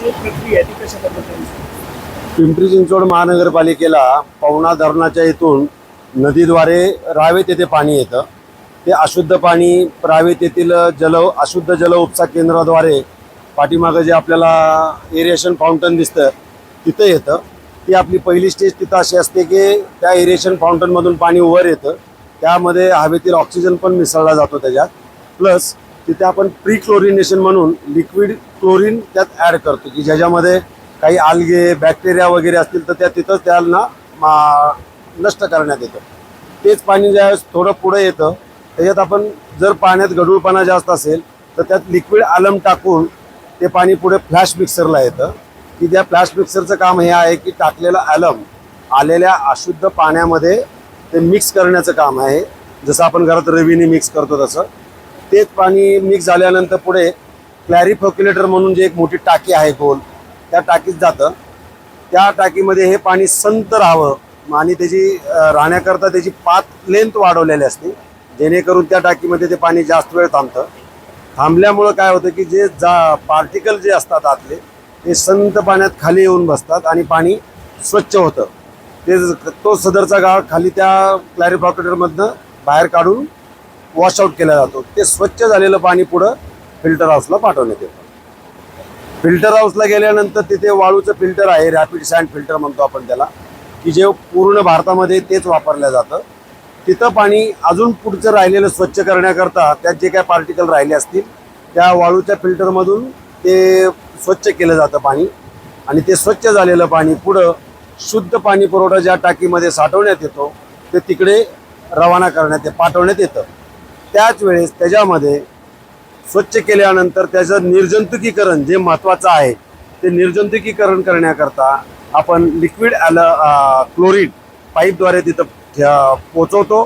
जी प्रक्रिया आहे ती कशा पद्धतीने सुरू आहे? पिंपरी चिंचवड महानगरपालिकेला पवना धरणाच्या इथून नदीद्वारे रावेत येथे पाणी येतं. ते अशुद्ध पाणी रावेत येथील अशुद्ध जल उपसा केंद्राद्वारे पाठीमागं जे आपल्याला एरिएशन फाउंटन दिसतं तिथं येतं. ती आपली पहिली स्टेज तिथं अशी असते की त्या एरिएशन फाउंटनमधून पाणी वर येतं. त्यामध्ये हवेतील ऑक्सिजन पण मिसळला जातो त्याच्यात. प्लस तिथे आपण प्री क्लोरिनेशन म्हणून लिक्विड क्लोरीन त्यात ॲड करतो की ज्याच्यामध्ये काही आल्गे बॅक्टेरिया वगैरे असतील तर त्या तिथंच त्यांना नष्ट करण्यात येतं. तेच पाणी ज्यावेळेस थोडं पुढे येतं त्याच्यात आपण जर पाण्यात गढूळपणा जास्त असेल तर त्यात लिक्विड आलम टाकून ते पाणी पुढे फ्लॅश मिक्सरला येतं की त्या फ्लॅश मिक्सरचं काम हे आहे की टाकलेलं ॲलम आलेल्या अशुद्ध पाण्यामध्ये ते मिक्स करण्याचं काम आहे. जसं आपण घरात रवीने मिक्स करतो तसं तेच पाणी मिक्स झाल्यानंतर पुढे क्लॅरिफोक्युलेटर म्हणून जे एक मोठी टाकी आहे गोल त्या टाकीत जातं. त्या टाकीमध्ये हे पाणी संत राहावं आणि त्याची राहण्याकरता त्याची पाथ लेंथ वाढवलेली असते जेणेकरून त्या टाकीमध्ये ते पाणी जास्त वेळ थांबतं. थांबल्यामुळं काय होतं की जे पार्टिकल जे असतात आतले ते संत पाण्यात खाली येऊन बसतात आणि पाणी स्वच्छ होतं. तो सदरचा गाळ खाली त्या क्लॅरिफॉक्युलेटरमधनं बाहेर काढून वॉशआउट केला जातो. ते स्वच्छ झालेलं पाणी पुढं फिल्टर हाऊसला पाठवण्यात येतं. फिल्टर हाऊसला गेल्यानंतर तिथे वाळूचं फिल्टर आहे, रॅपिड सँड फिल्टर म्हणतो आपण त्याला, की जे पूर्ण भारतामध्ये तेच वापरलं जातं. तिथं पाणी अजून पुढचं राहिलेलं स्वच्छ करण्याकरता त्यात जे काय पार्टिकल राहिले असतील त्या वाळूच्या फिल्टरमधून ते स्वच्छ केलं जातं पाणी आणि ते स्वच्छ झालेलं पाणी पुढं शुद्ध पाणी पुरवठा ज्या टाकीमध्ये साठवण्यात येतो ते तिकडे रवाना पाठवण्यात येतं. त्याच वेळेस त्याच्यामध्ये स्वच्छ केल्यानंतर त्याचं निर्जंतुकीकरण जे महत्त्वाचं आहे ते निर्जंतुकीकरण करण्याकरता आपण लिक्विड क्लोरीन पाईपद्वारे तिथं पोचवतो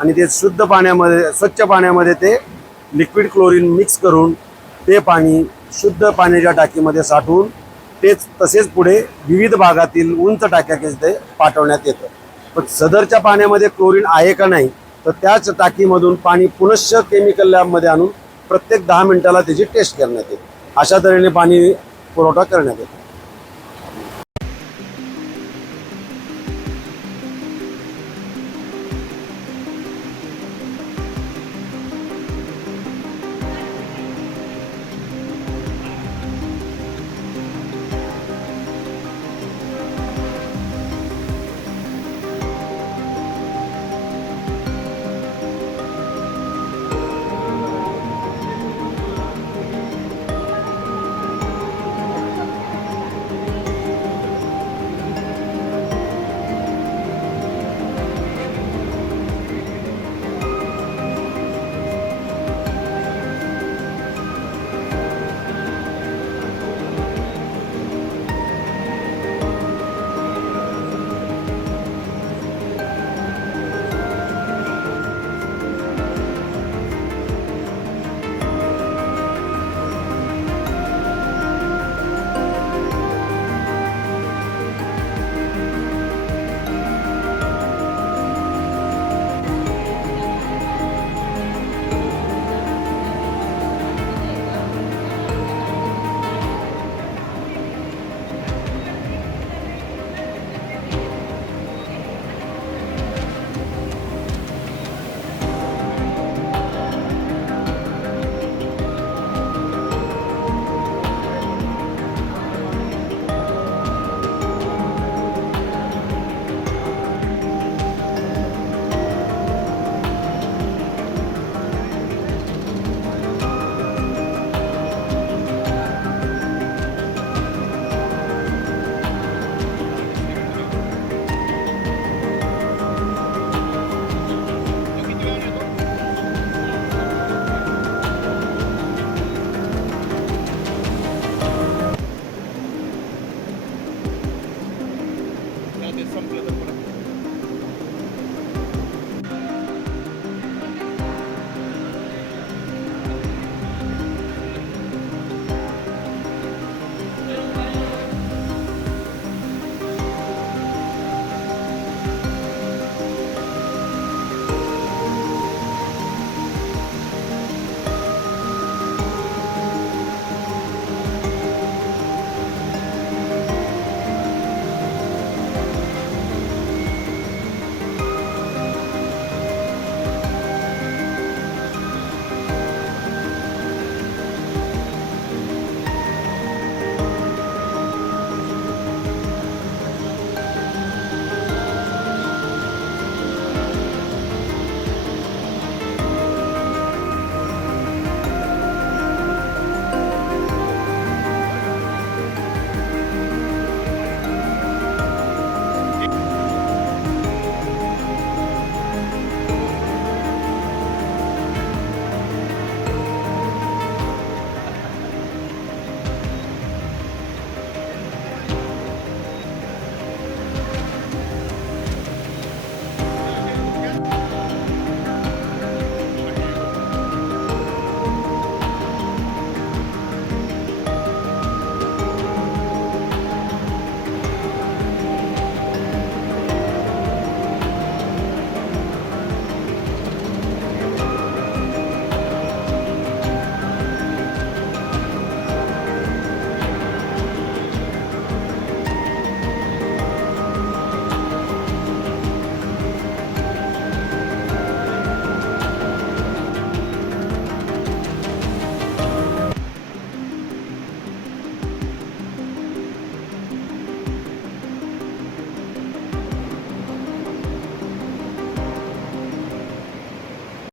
आणि ते शुद्ध पाण्यामध्ये स्वच्छ पाण्यामध्ये ते लिक्विड क्लोरीन मिक्स करून ते पाणी शुद्ध पाण्याच्या टाकीमध्ये साठवून तसेच पुढे विविध भागातील उंच टाक्याकडे पाठवण्यात येतं. पण सदरच्या पाण्यामध्ये क्लोरीन आहे का नाही तर त्याच टाकीमधून पाणी पुनश्च केमिकल लॅबमध्ये आणून प्रत्येक 10 मिनिटाला त्याची टेस्ट करण्यात येते. अशा तऱ्हेने पाणी पुरवठा करण्यात येतो.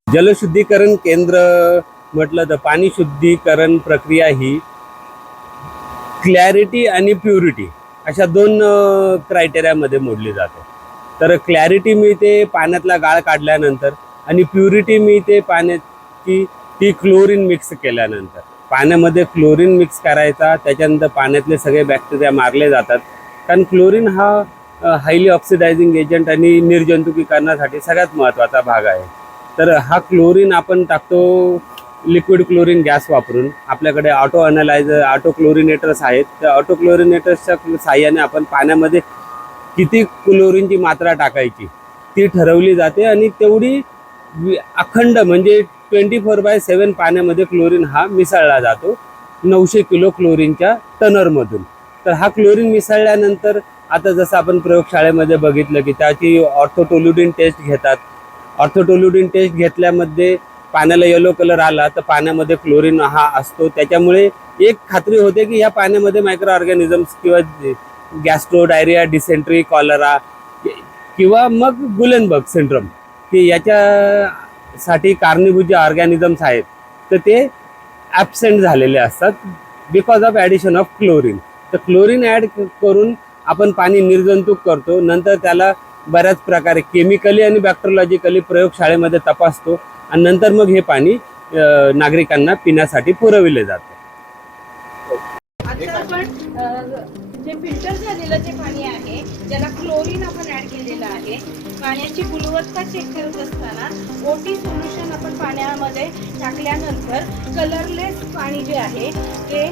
जलशुद्धीकरण केंद्र म्हटलं तर पाणी शुद्धीकरण प्रक्रिया ही क्लॅरिटी आणि प्युरिटी अशा दोन क्रायटेरियामध्ये मोडली जाते. तर क्लॅरिटी मिळते पाण्यातला गाळ काढल्यानंतर आणि प्युरिटी मिळते पाण्याची ती क्लोरीन मिक्स केल्यानंतर. पाण्यामध्ये क्लोरीन मिक्स करायचा, त्याच्यानंतर पाण्यातले सगळे बॅक्टेरिया मारले जातात. कारण क्लोरीन हा हायली ऑक्सिडायझिंग एजंट आणि निर्जंतुकीकरणासाठी सगळ्यात महत्त्वाचा भाग आहे. तर हा क्लोरीन आपण टाकतो लिक्विड क्लोरीन गॅस वापरून. आपल्याकडे ऑटो क्लोरिनेटर्स आहेत. त्या ऑटो क्लोरिनेटर्सच्या साहाय्याने आपण पाण्यामध्ये किती क्लोरीनची मात्रा टाकायची ती ठरवली जाते आणि तेवढी अखंड म्हणजे 24/7 पाण्यामध्ये क्लोरीन हा मिसळला जातो 900 किलो क्लोरीनच्या टनरमधून. तर हा क्लोरीन मिसळल्यानंतर आता जसं आपण प्रयोगशाळेमध्ये बघितलं की त्याची ऑर्थोटोल्युडिन टेस्ट घेतात. ऑर्थोटोल्युडिन टेस्ट घेतल्यामध्ये पाण्याला येलो कलर आला तर पाण्यामध्ये क्लोरीन हा असतो. त्याच्यामुळे एक खात्री होते की या पाण्यामध्ये मायक्रो ऑर्गॅनिझम्स किंवा गॅस्ट्रो, डायरिया, डिसेंट्री, कॉलरा किंवा मग गुलेनबर्ग सिंड्रोम की याच्यासाठी कारणीभूत जे ऑर्गॅनिझम्स आहेत तर ते ॲब्सेंट झालेले असतात because of addition of chlorine. तर क्लोरीन ॲड करून आपण पाणी निर्जंतुक करतो. नंतर त्याला बऱ्याच प्रकारे केमिकली आणि बॅक्टेरियोलॉजिकली प्रयोगशाळेमध्ये तपासतो आणि नंतर मग हे पाणी नागरिकांना पिण्यासाठी पुरविले जाते. आता आपण जे फिल्टर झालेलं जे पाणी आहे ज्याला क्लोरीन आपण ऍड केलेलं आहे, पाण्याची गुणवत्ता चेक करत असताना ओटी सोल्युशन आपण पाण्यामध्ये टाकल्यानंतर कलरलेस पाणी जे आहे ते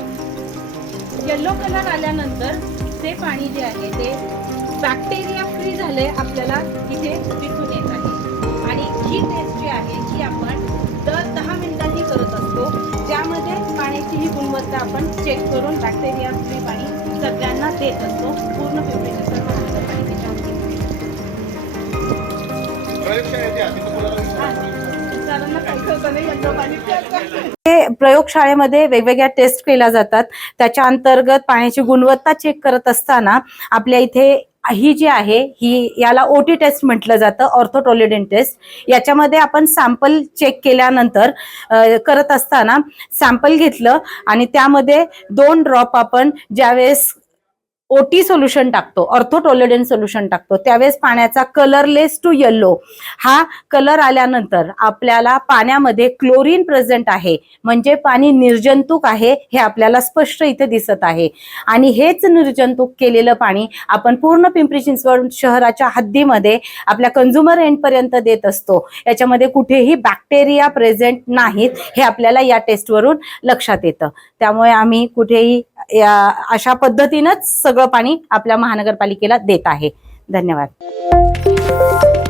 येलो कलर आल्यानंतर ते पाणी जे आहे ते बॅक्टेरिया फ्री झाले आपल्याला इथे दिसून येत आहे. आणि ही टेस्ट जी आहे ही आपण दर 10 मिनिटांनी करत असतो, ज्यामध्ये पाण्याची ही गुणवत्ता आपण चेक करून बॅक्टेरिया फ्री पाणी सगळ्यांना देत असतो. पूर्ण पिंपरी पाणी प्रयोगशाळेमध्ये वेगवेगळ्या टेस्ट केल्या जातात. त्याच्या अंतर्गत पाण्याची गुणवत्ता चेक करत असताना आपल्या इथे ही जी आहे ही याला ओटी टेस्ट म्हटलं जातं, ऑर्थोटोल्युडिन टेस्ट. याच्यामध्ये आपण सॅम्पल चेक केल्यानंतर करत असताना सॅम्पल घेतलं आणि त्यामध्ये 2 ड्रॉप आपण ज्यावेळेस ओटी सोल्युशन टाकतो, ऑर्थोटोल्युडिन सोल्युशन टाकतो, त्यावेळेस पाण्याचा कलरलेस टू येल्लो हा कलर आल्यानंतर आपल्याला पाण्यामध्ये क्लोरीन प्रेझेंट आहे, म्हणजे पाणी निर्जंतुक आहे हे आपल्याला स्पष्ट इथे दिसत आहे. आणि हेच निर्जंतुक केलेलं पाणी आपण पूर्ण पिंपरी चिंचवड शहराच्या हद्दीमध्ये आपल्या कंझ्युमर एंड पर्यंत देत असतो. याच्यामध्ये कुठेही बॅक्टेरिया प्रेझेंट नाहीत हे आपल्याला या टेस्टवरून लक्षात येतं. त्यामुळे आम्ही कुठेही अशा पद्धतीनंच सगळं पाणी आपल्या महानगरपालिकेला देत आहे. धन्यवाद.